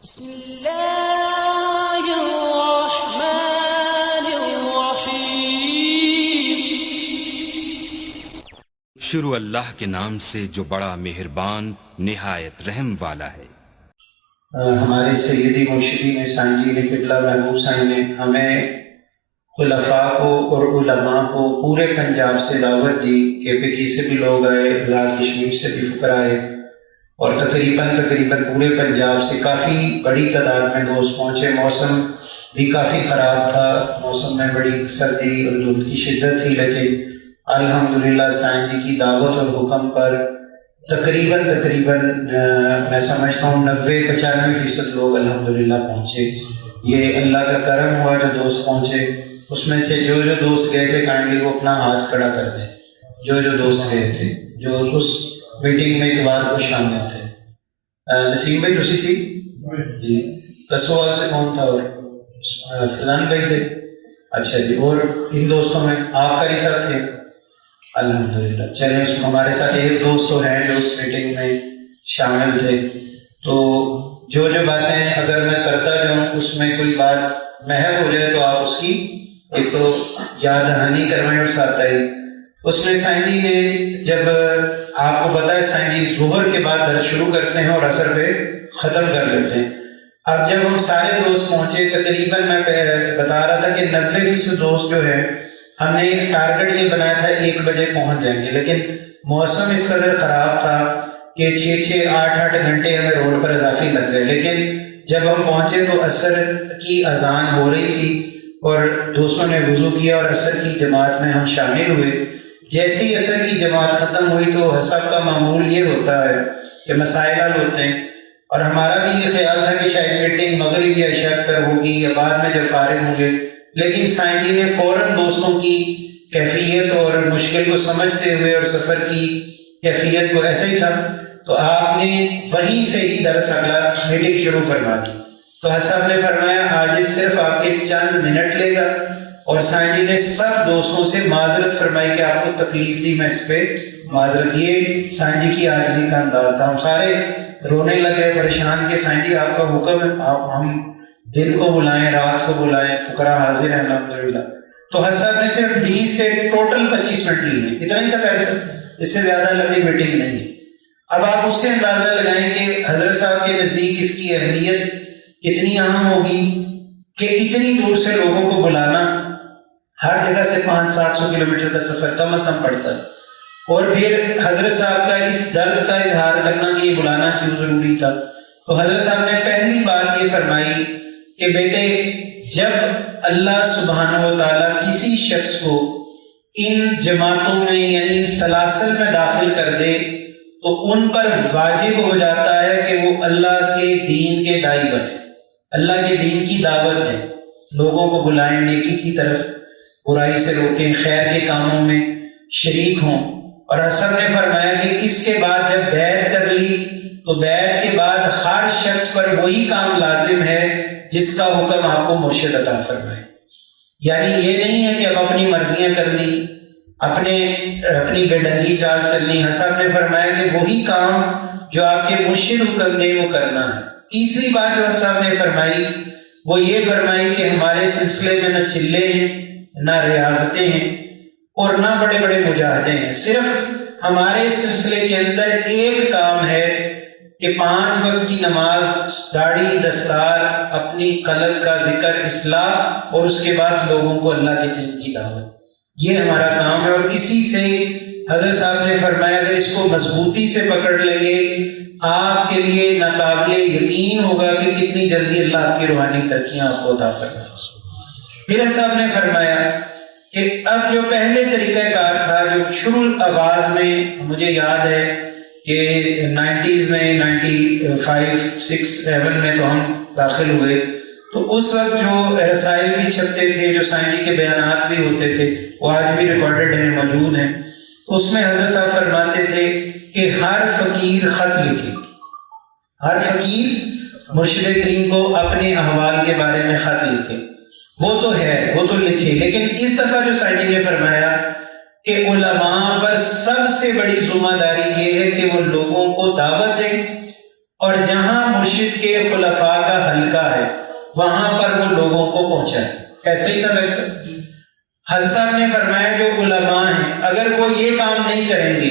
بسم اللہ الرحمن الرحیم۔ شروع اللہ کے نام سے جو بڑا مہربان نہایت رحم والا ہے۔ ہمارے سیدی مرشدین سانجی قبلہ محبوب صاحب نے ہمیں خلفاء کو اور علماء کو پورے پنجاب سے دعوت دی کہ پکی سے بھی لوگ آئے، آزاد کشمیر سے بھی فقراء آئے، اور تقریباً پورے پنجاب سے کافی بڑی تعداد میں دوست پہنچے۔ موسم بھی کافی خراب تھا، موسم میں بڑی سردی اور دھند کی شدت تھی، لیکن الحمدللہ سائیں جی کی دعوت اور حکم پر تقریباً میں سمجھتا ہوں 90-95% لوگ الحمدللہ پہنچے۔ یہ اللہ کا کرم ہوا جو دوست پہنچے۔ اس میں سے جو دوست گئے تھے کائنڈلی وہ اپنا ہاتھ کھڑا کر دیں، جو دوست گئے تھے جو اس میٹنگ میں اتوار کو شامل تھے۔ نسیم بھائی تسی سی جی، کسوال سے کون تھا؟ اور فرزان بھائی تھے؟ اچھا جی، اور ان دوستوں میں آپ کا ہی ساتھ تھے؟ الحمدللہ۔ چلیں، ہمارے ساتھ ایک دوست تو ہیں جو اس میٹنگ میں شامل تھے۔ تو جو باتیں اگر میں کرتا جاؤں اس میں کوئی بات محو ہو جائے تو آپ اس کی ایک تو یاد دہانی کروائیں اور ساتھ آئی۔ اس میں سائیں جی نے جب آپ کو پتا ہے سائیں جی ظہر کے بعد درس شروع کرتے ہیں اور عصر پہ ختم کر لیتے ہیں۔ اب جب ہم سارے دوست پہنچے، تقریباً میں بتا رہا تھا کہ 90% دوست جو ہے ہم نے ایک ٹارگٹ یہ بنایا تھا 1 بجے پہنچ جائیں گے، لیکن موسم اس قدر خراب تھا کہ 6-8 گھنٹے ہمیں روڈ پر اضافی لگ گئے۔ لیکن جب ہم پہنچے تو عصر کی اذان ہو رہی تھی اور دوستوں نے وضو کیا اور عصر کی جماعت میں ہم شامل ہوئے۔ جیسے ہی عصر کی جماعت ختم ہوئی تو حسب کا معمول یہ ہوتا ہے کہ مسائل حل ہوتے ہیں، اور ہمارا بھی یہ خیال تھا کہ شاید میٹنگ مغرب یا عشاء پر ہوگی یا بعد میں جب فارغ ہوں گے، لیکن سائیں جی نے فوراً دوستوں کی کیفیت اور مشکل کو سمجھتے ہوئے اور سفر کی کیفیت کو ایسا ہی تھا تو آپ نے وہیں سے ہی درس اگلا میٹنگ شروع فرما دی۔ تو حسب نے فرمایا آج صرف آپ کے چند منٹ لے گا، اور سائیں جی نے سب دوستوں سے معذرت فرمائی کہ آپ کو تکلیف دی، میں اس پہ معذرت۔ یہ سائیں جی کی عاجزی کا انداز تھا۔ ہم سارے رونے لگے پریشان کہ سائیں جی آپ کا حکم ہے، آپ ہم دن کو بلائیں رات کو بلائیں، فقراء حاضر ہیں الحمدللہ۔ تو حسب نے صرف 20 سے ٹوٹل 25 منٹ لی ہیں، اتنا ہی تک ہے سر، اس سے زیادہ لمبی میٹنگ نہیں ہے۔ اب آپ اس سے اندازہ لگائیں کہ حضرت صاحب کے نزدیک اس کی اہمیت کتنی اہم ہوگی کہ اتنی دور سے لوگوں کو بلانا، ہر جگہ سے 500-700 کلومیٹر کا سفر کم از کم پڑتا ہے، اور پھر حضرت صاحب کا اس درد کا اظہار کرنا کہ یہ بلانا کیوں ضروری تھا۔ تو حضرت صاحب نے پہلی بات یہ فرمائی کہ بیٹے جب اللہ سبحانہ و تعالیٰ کسی شخص کو ان جماعتوں میں یعنی ان سلاسل میں داخل کر دے تو ان پر واجب ہو جاتا ہے کہ وہ اللہ کے دین کے داعی بنے، اللہ کے دین کی دعوت دیں، لوگوں کو بلائیں، نیکی کی طرف، برائی سے روکیں، خیر کے کاموں میں شریک ہوں۔ اور حسن نے فرمایا کہ اس کے بعد جب بیعت کر لی تو بیعت کے بعد ہر شخص پر وہی کام لازم ہے جس کا حکم آپ کو مرشد عطا فرمائے۔ یعنی یہ نہیں ہے کہ اب اپنی مرضیاں کرنی، اپنی بےڈھنگی چال چلنی۔ حسن نے فرمایا کہ وہی کام جو آپ کے مرشد حکم دیں وہ کرنا ہے۔ تیسری بات جو حسن نے فرمائی وہ یہ فرمائی کہ ہمارے سلسلے میں نہ چلے ہیں، نہ ریاضتیں ہیں، اور نہ بڑے بڑے مجاہدے ہیں۔ صرف ہمارے سلسلے کے اندر ایک کام ہے کہ 5 وقت کی نماز، داڑھی، دستار، اپنی قلب کا ذکر، اصلاح، اور اس کے بعد لوگوں کو اللہ کے دین کی دعوت، یہ ہمارا کام ہے۔ اور اسی سے حضرت صاحب نے فرمایا کہ اس کو مضبوطی سے پکڑ لیں گے آپ کے لیے ناقابل یقین ہوگا کہ کتنی جلدی اللہ آپ کی روحانی ترقیاں آپ کو عطا فرمائے۔ پھر صاحب نے فرمایا کہ اب جو پہلے طریقہ کار تھا، جو شروع آغاز میں مجھے یاد ہے کہ 90s میں 95-6-7 میں تو ہم داخل ہوئے، تو اس وقت جو رسائل بھی چھپتے تھے، جو سائیں جی کے بیانات بھی ہوتے تھے، وہ آج بھی ریکارڈڈ ہیں، موجود ہیں۔ اس میں حضرت صاحب فرماتے تھے کہ ہر فقیر خط لکھے، ہر فقیر مرشد کریم کو اپنے احوال کے بارے میں خط لکھے، وہ تو ہے، وہ تو لکھے، لیکن اس دفعہ جو سائیں جی نے فرمایا کہ علماء پر سب سے بڑی ذمہ داری یہ ہے کہ وہ لوگوں کو دعوت دیں اور جہاں مرشد کے خلفاء کا حلقہ ہے وہاں پر وہ لوگوں کو پہنچائے. ایسے ہی تھا ویسے. حضرت صاحب نے فرمایا جو علماء ہیں اگر وہ یہ کام نہیں کریں گے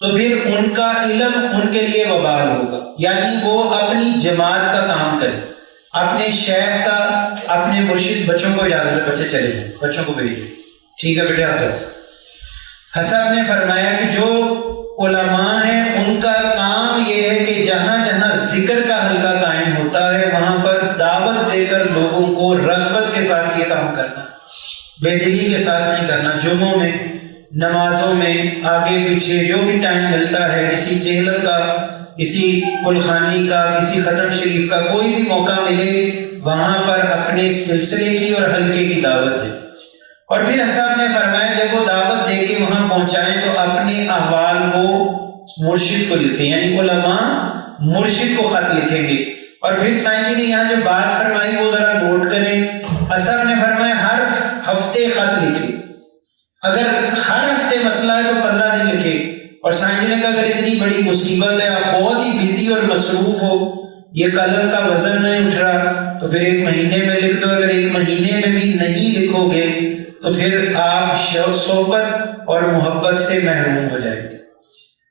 تو پھر ان کا علم ان کے لیے وبال ہوگا. یعنی وہ اپنی جماعت کا کام کریں, اپنے شیخ کا, اپنے مرشد. بچوں کو یاد رکھیں, بچے چلے جائیں, بچوں کو بھیجیں, ٹھیک ہے بیٹے آپ جاؤ. حسن نے فرمایا کہ جو علماء ہیں ان کا کام یہ ہے کہ جہاں جہاں ذکر کا حلقہ قائم ہوتا ہے وہاں پر دعوت دے کر لوگوں کو رغبت کے ساتھ یہ کام کرنا, بے دلی کے ساتھ نہیں کرنا. جمعوں میں, نمازوں میں, آگے پیچھے جو بھی ٹائم ملتا ہے, کسی چہلم کا, کسی پلخانی کا, کسی ختم شریف کا, کوئی بھی موقع ملے وہاں پر اپنے سلسلے کی اور حلقے کی دعوت دیں. اور پھر حسن نے فرمایا جب وہ دعوت دے کے وہاں پہنچائیں تو اپنے احوال کو مرشد کو لکھیں, یعنی علماء مرشد کو خط لکھیں گے. اور پھر سائیں جی نے یہاں جو بات فرمائی وہ ذرا نوٹ کریں. حسن نے فرمایا ہر ہفتے خط لکھیں, اگر ہر ہفتے مسئلہ ہے تو 15 دن لکھے. اور سائیں جی نے کہا اگر اتنی بڑی مصیبت ہے, آپ بہت ہی بزی اور مصروف ہو, یہ قلم کا وزن نہیں اٹھ رہا, تو پھر 1 مہینے میں لکھ دو. اگر 1 مہینے میں بھی نہیں لکھو گے تو پھر آپ صحبت اور محبت سے محروم ہو جائیں گے.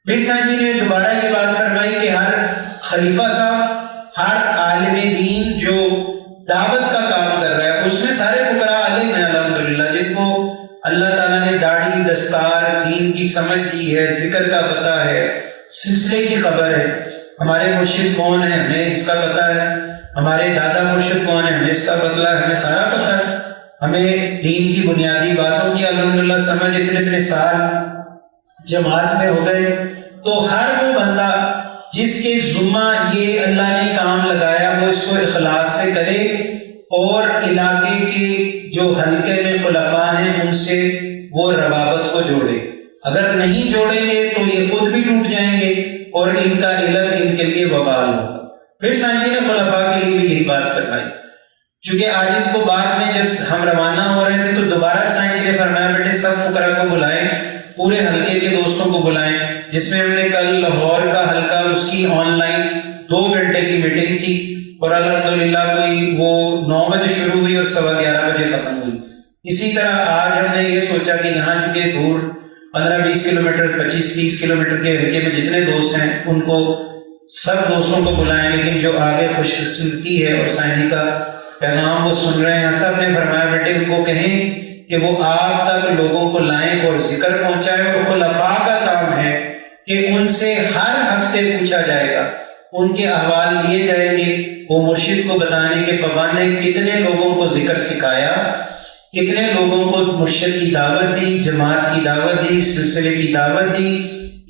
پھر سائیں جی نے دوبارہ یہ بات فرمائی کہ ہر خلیفہ صاحب, ہر عالم دین جو دعوت کا کام کر رہا ہے, اس میں سارے فقراء عالم ہیں الحمدللہ, جن کو اللہ تعالیٰ نے داڑھی, دستار, دین کی سمجھ دی ہے, ذکر کا پتہ ہے, سلسلے کی خبر ہے. ہمارے مرشد کون ہے ہمیں اس کا پتہ ہے, ہمارے دادا مرشد کون ہے ہمیں اس کا پتہ ہے, ہمیں سارا پتہ ہے. ہمیں دین کی بنیادی باتوں کی الحمدللہ سمجھ اتنے سال جماعت میں ہو گئے. تو ہر وہ بندہ جس کے ذمہ یہ اللہ نے کام لگایا وہ اس کو اخلاص سے کرے اور علاقے کے جو حلقے میں خلفاء ہیں ان سے وہ روابط کو جوڑے. اگر نہیں جوڑیں گے تو یہ خود بھی ٹوٹ جائیں گے اور ان کا علم ان کے لیے وبال ہوگا. پھر سائیں جی نے خلفاء کے لیے بھی یہی بات فرمائی. چونکہ آج اس کو بعد میں جب ہم روانہ ہو رہے تھے تو دوبارہ سائیں جی نے فرمایا بیٹے سب فقراء کو بلائیں, پورے حلقے کے دوستوں کو بلائیں, جس میں ہم نے کل لاہور کا حلقہ اس کی آن لائن 2 گھنٹے کی میٹنگ تھی اور الحمدللہ کوئی وہ 9 بجے شروع ہوئی اور 11:15 بجے ختم ہوئی. اسی طرح آج ہم نے یہ سوچا کہ یہاں چونکہ دور 15-20 کلومیٹر 25-30 کلومیٹر کے حلقے میں جتنے دوست ہیں ان کو سب دوستوں کو بلائیں, لیکن جو آگے خوش قسمتی ہے اور سائیں جی کا پیغام وہ سن رہے ہیں, سب نے فرمایا بیٹے ان کو کہیں کہ وہ آپ تک لوگوں کو لائیں اور ذکر پہنچائیں. اور خلفاء کا کام ہے کہ ان سے ہر ہفتے پوچھا جائے گا, ان کے احوال لیے جائیں گے, وہ مرشد کو بتانے کے پابند ہیں کتنے لوگوں کو ذکر سکھایا, کتنے لوگوں کو مرشد کی دعوت دی, جماعت کی دعوت دی, سلسلے کی دعوت دی.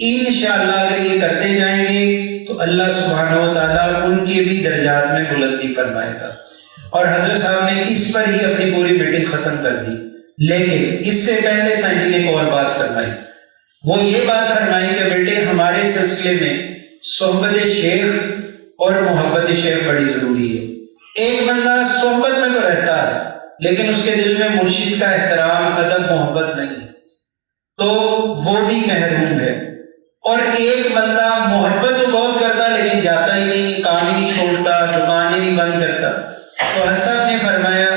انشاءاللہ اگر یہ کرتے جائیں گے تو اللہ سبحانہ و تعالیٰ ان کے بھی درجات میں بلندی فرمائے گا. اور حضرت صاحب نے اس پر ہی اپنی پوری میٹنگ ختم کر دی. لیکن اس سے پہلے سائیں جی نے ایک اور بات فرمائی. وہ یہ بات فرمائی کہ بیٹے ہمارے سلسلے میں صحبت شیخ اور محبت شیخ بڑی ضروری ہے. ایک بندہ صحبت میں تو رہتا ہے لیکن اس کے دل میں مرشد کا احترام, ادب, محبت نہیں تو وہ بھی محروم ہے. اور ایک بندہ محبت تو بہت کرتا لیکن جاتا ہی نہیں, کام ہی نہیں چھوڑتا, دکان ہی نہیں بند کرتا. تو حسن نے فرمایا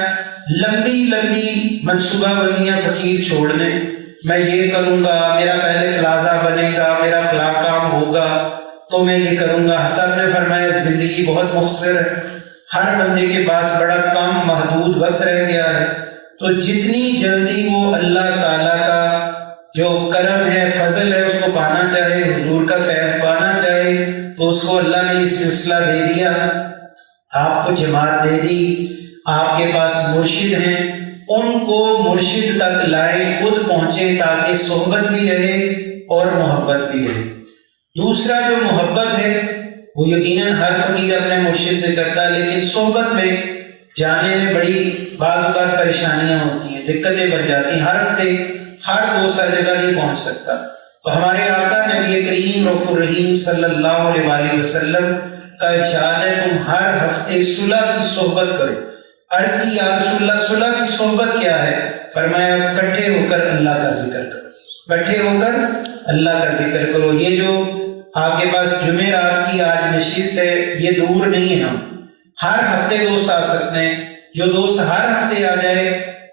لمبی لمبی منصوبہ بندیاں فقیر چھوڑ دیں, میں یہ کروں گا, میرا پہلے پلازا بنے گا, میرا فلاں کام ہوگا تو میں یہ کروں گا. حسن نے فرمایا زندگی بہت مختصر ہے, ہر بندے کے پاس بڑا کم محدود وقت رہ گیا ہے, تو جتنی جلدی وہ اللہ تعالیٰ کا جو کرم ہے, فضل ہے, اس کو پانا چاہے, حضور کا فیض پانا چاہے تو اس کو اللہ نے اس سلسلہ دے دیا, آپ کو جماعت دے دی, آپ کے پاس مرشد ہیں, ان کو مرشد تک لائے, خود پہنچے تاکہ صحبت بھی رہے اور محبت بھی رہے. دوسرا جو محبت ہے وہ یقیناً ہر فقیر اپنے مرشد سے کرتا ہے, لیکن صحبت میں جانے میں بڑی بعض اوقات پریشانیاں ہوتی ہیں, دقتیں بڑھ جاتی ہیں. ہر ہفتے ہر دوست ہر جگہ نہیں پہنچ سکتا. تو ہمارے آقا نبی کریم رؤوف الرحیم صلی اللہ علیہ وسلم کا ارشاد ہے تم ہر ہفتے صلح کی صحبت کرو. عرض کی یا رسول اللہ صلح کی صحبت کیا ہے؟ فرمایا اکٹھے ہو کر اللہ کا ذکر کرو, اکٹھے ہو کر اللہ کا ذکر کرو. یہ جو آپ کے پاس جمعرات کی آج نشست ہے، یہ دور نہیں ہے، ہم ہر ہفتے دوست آ سکتے ہیں. جو دوست ہر ہفتے آ جائے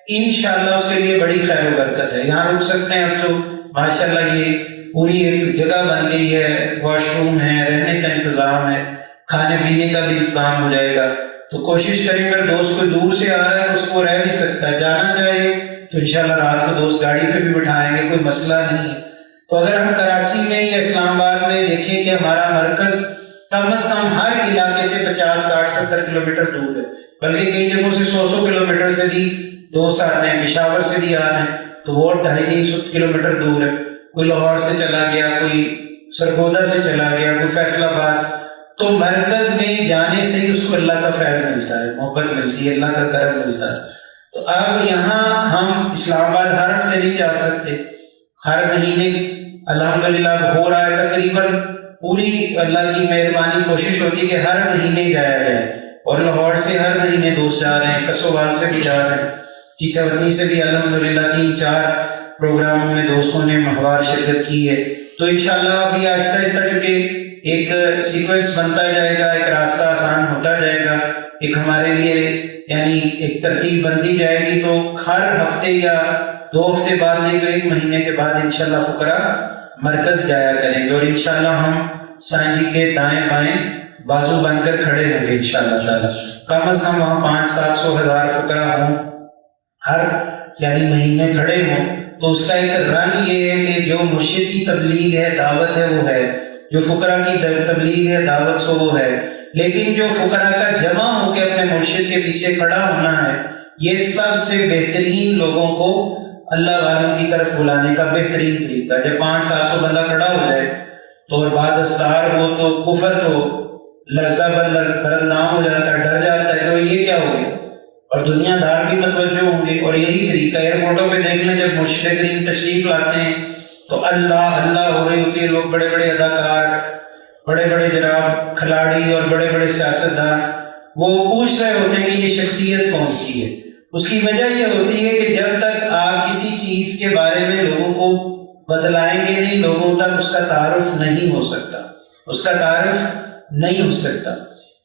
انشاءاللہ اس کے لیے بڑی خیر و برکت ہے. یہاں رک سکتے ہیں. اب تو ماشاءاللہ یہ پوری ایک جگہ بن گئی ہے، واش روم ہے، رہنے کا انتظام ہے، کھانے پینے کا بھی انتظام ہو جائے گا. تو کوشش کریں اگر دوست کوئی دور سے آ رہا ہے اس کو رہ بھی سکتا ہے، جانا چاہے تو انشاءاللہ رات کو دوست گاڑی پہ بھی بٹھائیں گے، کوئی مسئلہ نہیں ہے. تو اگر ہم کراچی میں یا اسلام آباد میں دیکھیں کہ ہمارا مرکز کم از کم ہر علاقے سے 50 60 70 کلومیٹر دور ہے، بلکہ کئی جگہوں سے 100 کلومیٹر سے بھی دوست آتے ہیں، پشاور سے بھی آ رہے ہیں تو وہ 250-300 کلومیٹر دور ہے. کوئی لاہور سے چلا گیا، کوئی سرگودا سے چلا گیا، کوئی فیصل آباد. تو مرکز میں جانے سے ہی اس کو اللہ کا فیض ملتا ہے، محبت ملتی ہے، اللہ کا کرم ملتا ہے. تو اب یہاں ہم اسلام آباد ہر ہفتے نہیں جا سکتے، ہر مہینے الحمدللہ ہو رہا ہے، تقریباً پوری اللہ کی مہربانی کوشش ہوتی ہے کہ ہر مہینے جایا جائے. اور لاہور سے ہر مہینے دوست جا رہے ہیں، کسووال سے بھی جا رہے ہیں، چیچا ودنی سے بھی الحمدللہ 3-4 پروگراموں میں دوستوں نے ماہوار شرکت کی ہے. تو انشاءاللہ ابھی آہستہ آہستہ چونکہ ایک سیکوینس بنتا جائے گا، ایک راستہ آسان ہوتا جائے گا، ایک ہمارے لیے یعنی ایک ترتیب بنتی جائے گی. تو ہر ہفتے یا 2 ہفتے بعد نہیں تو 1 مہینے کے بعد انشاءاللہ فقراء مرکز جایا کریں گے، اور انشاءاللہ ہم سائیں جی کے دائیں بائیں بازو بن کر کھڑے ہوں گے انشاءاللہ تعالی. کم از کم وہاں 500-700 فقراء ہوں، ہر یعنی مہینے کھڑے ہوں. تو اس کا ایک رنگ یہ ہے کہ جو مرشد کی تبلیغ ہے، دعوت ہے وہ ہے، جو فقراء کی تبلیغ ہے، دعوت سو وہ ہے. لیکن جو فقراء کا جمع ہو کے اپنے مرشد کے پیچھے کھڑا ہونا ہے، یہ سب سے بہترین لوگوں کو اللہ والوں کی طرف بلانے کا بہترین طریقہ ہے. جب 500-700 بندہ کھڑا ہو جائے تو اور بعد اسرار ہو تو کفر تو لرزہ برندام ہو جاتا ہے، ڈر جاتا ہے، تو یہ کیا ہو گیا. اور دنیا دار بھی متوجہ ہوں گے. اور یہی طریقہ ایئرپورٹوں پہ دیکھ لیں، جب مرشد کریم تشریف لاتے ہیں تو اللہ اللہ ہو رہی ہوتی ہے. لوگ بڑے بڑے اداکار، بڑے بڑے جناب کھلاڑی اور بڑے بڑے سیاستدان وہ پوچھ رہے ہوتے ہیں کہ یہ شخصیت کون سی ہے. اس کی وجہ یہ ہوتی ہے کہ جب تک آپ کسی چیز کے بارے میں لوگوں کو بتلائیں گے نہیں، لوگوں تک اس کا تعارف نہیں ہو سکتا، اس کا تعارف نہیں ہو سکتا.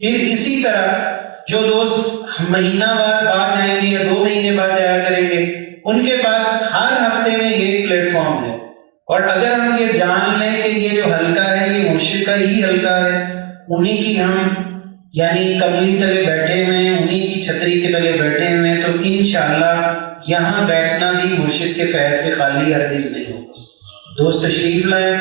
پھر اسی طرح جو دوست مہینہ بعد جائیں گے یا 2 مہینے بعد جایا کریں گے، ان کے پاس ہر ہفتے میں یہ پلیٹ فارم ہے. اور اگر ہم یہ جان لیں کہ یہ جو حلقہ ہے یہ مرشد کا ہی حلقہ ہے، انہی کی ہم یعنی کملی تلے بیٹھے ہوئے ہیں، انہی کی چھتری کے تلے بیٹھے ہوئے ہیں، تو انشاءاللہ یہاں بیٹھنا بھی مرشد کے فیض سے خالی ہرگز نہیں ہوگا. دوست تشریف لائیں،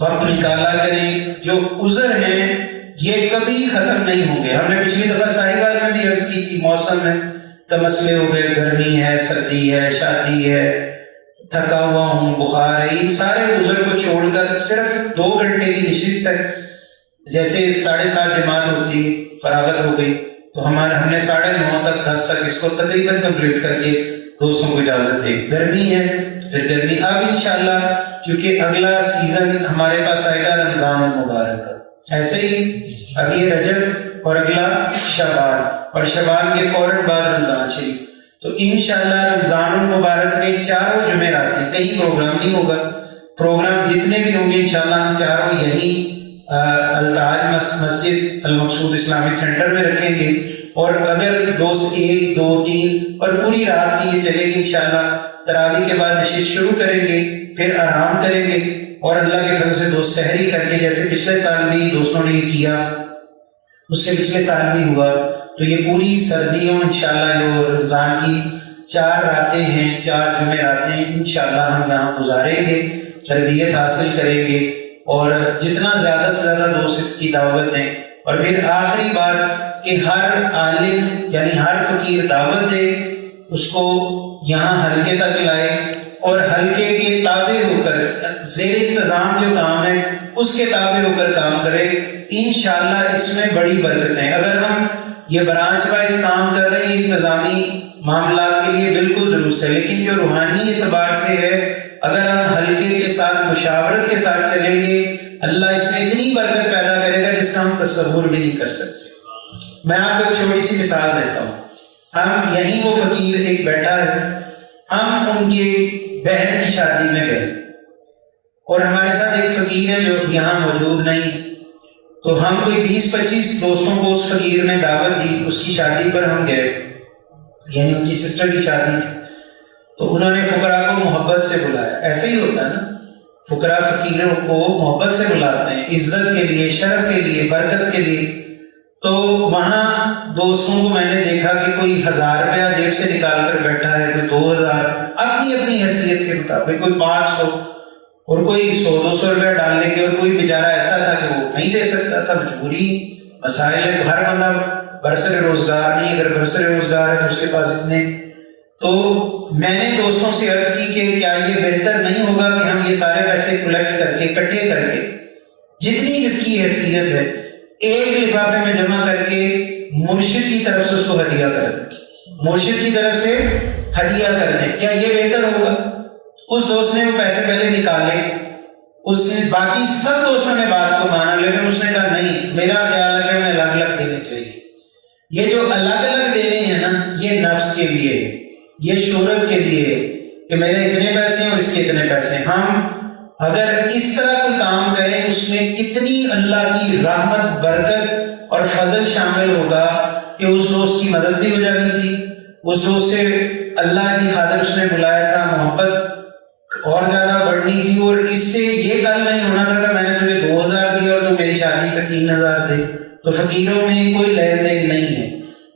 وقت نکالا کریں. جو عذر ہیں یہ کبھی ختم نہیں ہوں گے. ہم نے پچھلی دفعہ ساحل میں بھی عرض کی تھی، موسم میں کا مسئلے ہو گئے، گرمی ہے، سردی ہے، شادی ہے، تھکا ہوا ہوں، بخار ہے، ان سارے عذر کو چھوڑ کر صرف 2 گھنٹے کی نشست ہے. جیسے 7:30 جماعت ہوتی ہے، فراغت ہو گئی تو ہم نے 9:30 تک 10 تک اس کو تقریباً کمپلیٹ کر کے دوستوں کو اجازت دے. گرمی ہے پھر گرمی. اب انشاءاللہ چونکہ اگلا سیزن ہمارے پاس آئے گا رمضان المبارک کا، ایسے ہی اب یہ رجب اور اگلا شعبان، اور شعبان کے فوراً بعد رمضان شریف. تو انشاءاللہ رمضان المبارک میں 4 جمعرات ہیں، کہیں پروگرام نہیں ہوگا. پروگرام جتنے بھی ہوں گے انشاءاللہ ہم 4 یہیں التاج مسجد المقصود اسلامک سینٹر میں رکھیں گے. اور اگر دوست 1 2 3 اور پوری رات کی یہ چلے گی انشاءاللہ. تراویح کے بعد نشست شروع کریں گے، پھر آرام کریں گے، اور اللہ کے فضل سے دوست سحری کر کے، جیسے پچھلے سال بھی دوستوں نے یہ کیا، اس سے پچھلے سال بھی ہوا. تو یہ پوری سردیوں انشاءاللہ جو رمضان کی 4 راتیں ہیں، 4 جمعراتیں انشاءاللہ ہم یہاں گزاریں گے، تربیت حاصل کریں گے، اور جتنا زیادہ سے زیادہ دوست اس کی دعوت دیں. اور پھر آخری بات کہ ہر عالم یعنی ہر فقیر دعوت دے، اس کو یہاں حلقے تک لائے، اور حلقے کے تابع ہو کر زیر انتظام جو کام ہے اس کے تابع ہو کر کام کرے. انشاءاللہ اس میں بڑی برکتیں. اگر ہم یہ برانچ وائز کام کر رہے ہیں، یہ انتظامی معاملات کے لیے بالکل درست ہے، لیکن جو روحانی اعتبار سے ہے، اگر ہم حلقے کے ساتھ مشاورت کے ساتھ چلیں گے، اللہ اس میں اتنی برکت پیدا کرے گا جس کا ہم تصور بھی نہیں کر سکتے. میں آپ کو ایک چھوٹی سی مثال دیتا ہوں. ہم یہیں وہ فقیر ایک بیٹھا ہے، ہم ان کی بہن کی شادی میں گئے، اور ہمارے ساتھ ایک فقیر ہے جو یہاں موجود نہیں، تو ہم کوئی 20-25 دوستوں کو اس فقیر نے دعوت دی، اس کی شادی پر ہم گئے، یعنی ان کی سسٹر کی شادی تھی، تو انہوں نے فقراء کو محبت سے بلایا. ایسے ہی ہوتا ہے نا، فقراء فقیروں کو محبت سے بلاتے ہیں، عزت کے لیے، شرف کے لیے، برکت کے لیے. تو وہاں دوستوں کو میں نے دیکھا کہ کوئی 1000 روپیہ جیب سے نکال کر بیٹھا ہے، کوئی 2000، اپنی اپنی حیثیت کے مطابق، کوئی 500 اور کوئی 100-200 روپیہ ڈالنے کے، اور کوئی بیچارہ ایسا تھا کہ وہ نہیں دے سکتا تھا، مجبوری مسائل ہے. ہر بندہ برسر روزگار نہیں، اگر برسر روزگار ہے تو اس کے پاس اتنے. تو میں نے دوستوں سے عرض کی کہ کیا یہ بہتر نہیں ہوگا کہ ہم یہ سارے پیسے کلیکٹ کر کے، اکٹھے کر کے، جتنی جس کی حیثیت ہے، ایک لفافے میں جمع کر کے مرشد کی طرف سے اس کو ہدیہ کر دیں، مرشد کی طرف سے ہدیہ کر دیں. کیا یہ بہتر ہوگا؟ اس دوست نے وہ پیسے پہلے نکالے، اس نے، باقی سب دوستوں نے بات کو مانا، لیکن اس نے کہا نہیں، میرا خیال ہے کہ ہمیں الگ الگ دینے چاہیے. یہ جو الگ الگ دینے ہیں نا، یہ نفس کے لیے، یہ شہرت کے لیے کہ میرے اتنے پیسے ہیں اور اس کے اتنے پیسے ہیں. ہم اگر اس طرح کوئی کام کریں، اس میں کتنی اللہ کی رحمت، برکت اور فضل شامل ہوگا کہ اس دوست کی مدد بھی ہو جانی تھی، اس دوست سے اللہ کی خاطر اس نے بلایا تھا، محبت اور زیادہ بڑھنی تھی، اور اس سے یہ کل نہیں ہونا تھا کہ میں نے تجھے 2000 دیا اور تو میری شادی پہ 3000 دے. تو فقیروں میں کوئی لین دین نہیں ہے،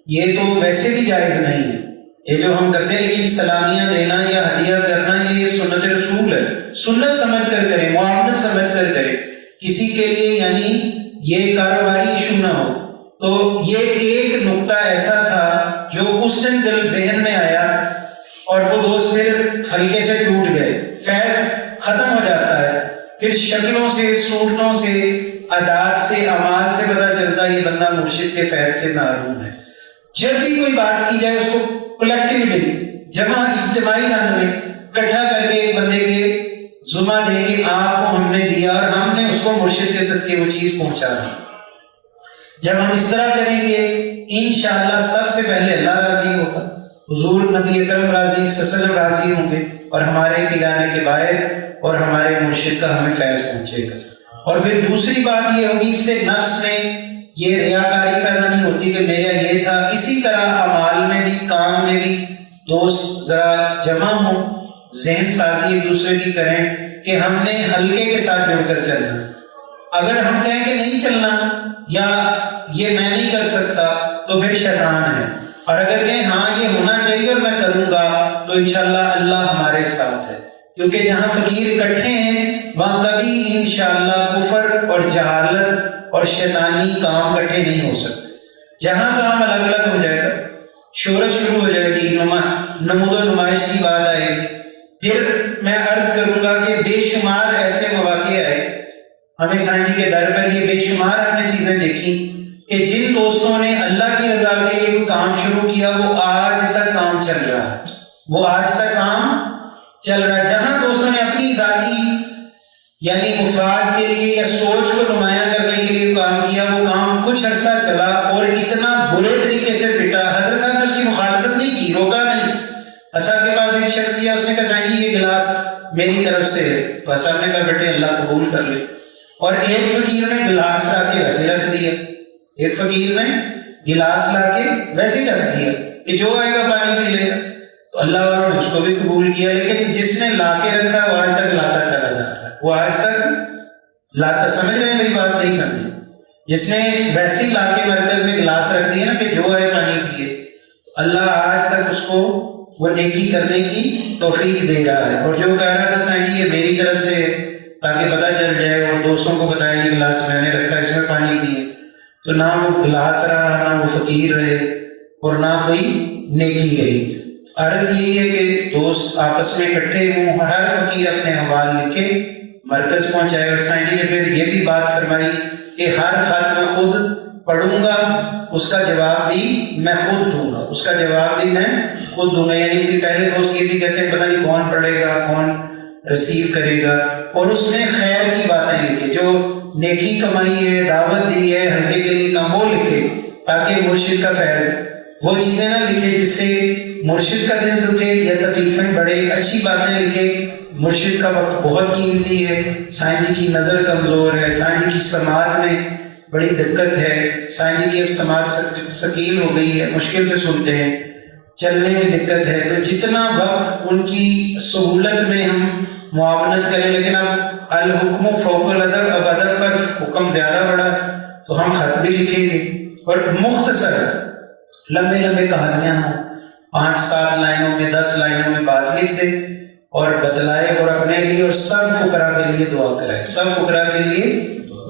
یہ تو ویسے بھی جائز نہیں ہے یہ جو ہم کرتے ہیں. لیکن سلامیاں دینا یا ہدیہ کرنا یہ سنت رسول ہے، سنت سمجھ کر کریں، معاملت سمجھ کر کریں، کسی کے لیے یعنی یہ کاروباری ایشو نہ ہو. تو یہ ایک نقطہ ایسا تھا جو اس دن دل ذہن میں آیا، اور وہ دوست پھر ہلکے سے ٹوٹ گئے. فیض ختم ہو جاتا ہے، پھر شکلوں سے، صورتوں سے، عادات سے، اعمال سے پتہ چلتا ہے یہ بندہ مرشد کے فیض سے محروم ہے. جب بھی کوئی بات کی جائے، اس کو کلیکٹیولی، جمع، اجتماعی رنگ میں اکٹھا کر کے ایک بندے کے ذمہ دے کہ آپ کو ہم نے دیا اور ہم نے اس کو مرشد کے صدقے وہ چیز پہنچا دی. جب ہم اس طرح کریں گے انشاءاللہ سب سے پہلے اللہ راضی ہوگا، حضور نبی اکرم راضی صلی اللہ علیہ وسلم راضی ہوں گے، اور ہمارے پلانے کے باعث اور ہمارے مرشد کا ہمیں فیض پہنچے گا. اور پھر دوسری بات یہ ہوگی، اس سے نفس میں یہ ریاکاری پیدا نہیں ہوتی کہ میرا یہ تھا. اسی طرح اعمال میں بھی، کام میں بھی دوست ذرا جمع ہوں، ذہن سازی ایک دوسرے کی کریں کہ ہم نے حلقے کے ساتھ جڑ کر چلنا. اگر ہم کہیں کہ نہیں چلنا یا یہ میں نہیں کر سکتا تو پھر شیطان ہے، اور اگر کہیں ہاں یہ ہونا چاہیے اور میں کروں گا تو انشاءاللہ اللہ ہمارے ساتھ ہے. کیونکہ جہاں فقیر اکٹھے ہیں وہاں کبھی انشاءاللہ کفر اور جہالت اور شیطانی کام اکٹھے نہیں ہو سکتے. جہاں کام الگ الگ ہو جائے گا، شہرت شروع ہو جائے گی، نمود و نمائش کی بات آئے گی. پھر میں عرض کروں گا کہ بے شمار ایسے مواقع آئے ہمیں سائنسی کے در پر، یہ بے شمار ہم نے چیزیں دیکھی کہ جن دوستوں نے اللہ کی رضا کے لیے کوئی کام شروع کیا وہ آج تک کام چل رہا ہے، وہ آج تک کام چل رہا ہے. جہاں دوستوں نے اپنی ذاتی یعنی مفاد کے لیے یا سوچ کو نمایاں کرنے کے لیے کام کیا، وہ کام کچھ عرصہ چلا اور اتنا برے طریقے سے پٹا. حضرت صاحب نے اس کی مخالفت نہیں کی، روکا نہیں. صاحب کے پاس ایک شخص کیا، اس نے کہا سائیں جی یہ گلاس میری طرف سے ہے. بس صاحب نے کہا بیٹے اللہ قبول کر لے. اور ایک فقیر نے گلاس لا کے ویسے رکھ دیا، ایک فقیر نے گلاس لا کے ویسے ہی رکھ دیا کہ جو آئے گا پانی پی لے گا. تو اللہ والوں نے اس کو بھی قبول کیا. لیکن جس نے لا کے رکھا وہ آج تک لاتا چلا جا رہا ہے، وہ آج تک لاتا. سمجھ رہے ہیں میری بات؟ نہیں سمجھے؟ جس نے ویسی لا کے مرکز میں گلاس رکھ دیا نا کہ جو آئے پانی پیے، تو اللہ آج تک اس کو وہ نیکی کرنے کی توفیق دے رہا ہے. اور جو کہہ رہا تھا سائیں جی یہ میری طرف سے تاکہ پتہ چل جائے اور دوستوں کو بتایا یہ گلاس میں نے رکھا، اس میں پانی پیے، تو نہ وہ گلاس رہا، نہ وہ فقیر رہے، اور نہ کوئی نیکی رہی. عرض یہی ہے کہ دوست آپس میں اکٹھے ہوں، ہر فقیر اپنے حوال لکھے مرکز پہنچائے. اور سائیں جی نے پھر یہ بھی بات فرمائی کہ ہر خط میں خود پڑھوں گا، اس کا جواب بھی میں خود دوں گا، اس کا جواب بھی میں خود دوں گا. یعنی کہ پہلے دوست یہ بھی کہتے ہیں پتہ نہیں کون پڑھے گا، کون ریسیو کرے گا، اور اس میں خیر کی باتیں لکھے، جو نیکی کمائی ہے، دعوت دی ہے، ہلکے کے لیے کام وہ لکھے تاکہ مرشد کا فیض وہ چیزیں نہ لکھے جس سے مرشد کا دل دکھے یا تکلیفیں بڑھے، اچھی باتیں لکھے۔ مرشد کا وقت بہت قیمتی ہے، سائیں جی کی نظر کمزور ہے، سائیں جی کی سماعت میں بڑی دقت ہے، سائیں جی کی اب سماعت ثقیل ہو گئی ہے، مشکل سے سنتے ہیں، چلنے میں دقت ہے، تو جتنا وقت ان کی سہولت میں ہم معاونت کریں، لیکن اب الحکم فوق الادب، اب ادب پر حکم زیادہ بڑا، تو ہم خط بھی لکھیں گے اور مختصر لمبے لمبے کہانیاں ہوں، 5-7 لائنوں میں 10 لائنوں میں بات لکھ دیں اور بتلائے، اور اپنے لیے اور سب فقراء کے لیے دعا کرائے، سب فقراء کے لیے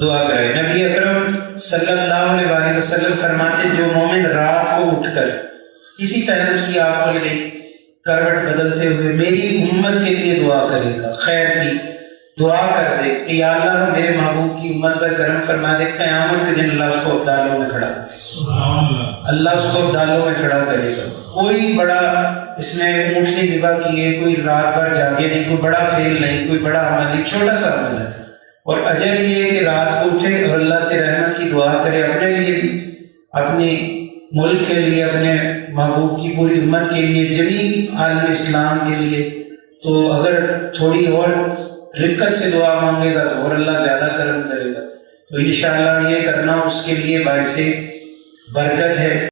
دعا کرائے۔ نبی اکرم صلی اللہ علیہ وآلہ وسلم فرماتے جو مومن رات کو اٹھ کر کسی طرح اس کی آنکھ کھل گئی، کروٹ بدلتے ہوئے میری امت کے لیے دعا کرے گا، خیر کی دعا کر دے کہ یا اللہ میرے محبوب کی امت پر کرم فرما دے، قیامت کے دن اللہ اس کو ابدالوں میں کھڑا کرے، اللہ اس کو ابدالوں میں کھڑا کرے گا۔ کوئی بڑا اس نے اونٹنی ذبح کی ہے، کوئی رات بھر جاگے نہیں، کوئی بڑا فیل نہیں، کوئی بڑا عمل نہیں، چھوٹا سا عمل ہے، اور اجر یہ ہے کہ رات کو اٹھے اور اللہ سے رحمت کی دعا کرے، اپنے لیے بھی، اپنے ملک کے لیے، اپنے محبوب کی پوری امت کے لیے، جمیع عالم اسلام کے لیے۔ تو اگر تھوڑی اور رقت سے دعا مانگے گا تو اور اللہ زیادہ کرم کرے گا، تو انشاءاللہ یہ کرنا اس کے لیے باعث برکت ہے۔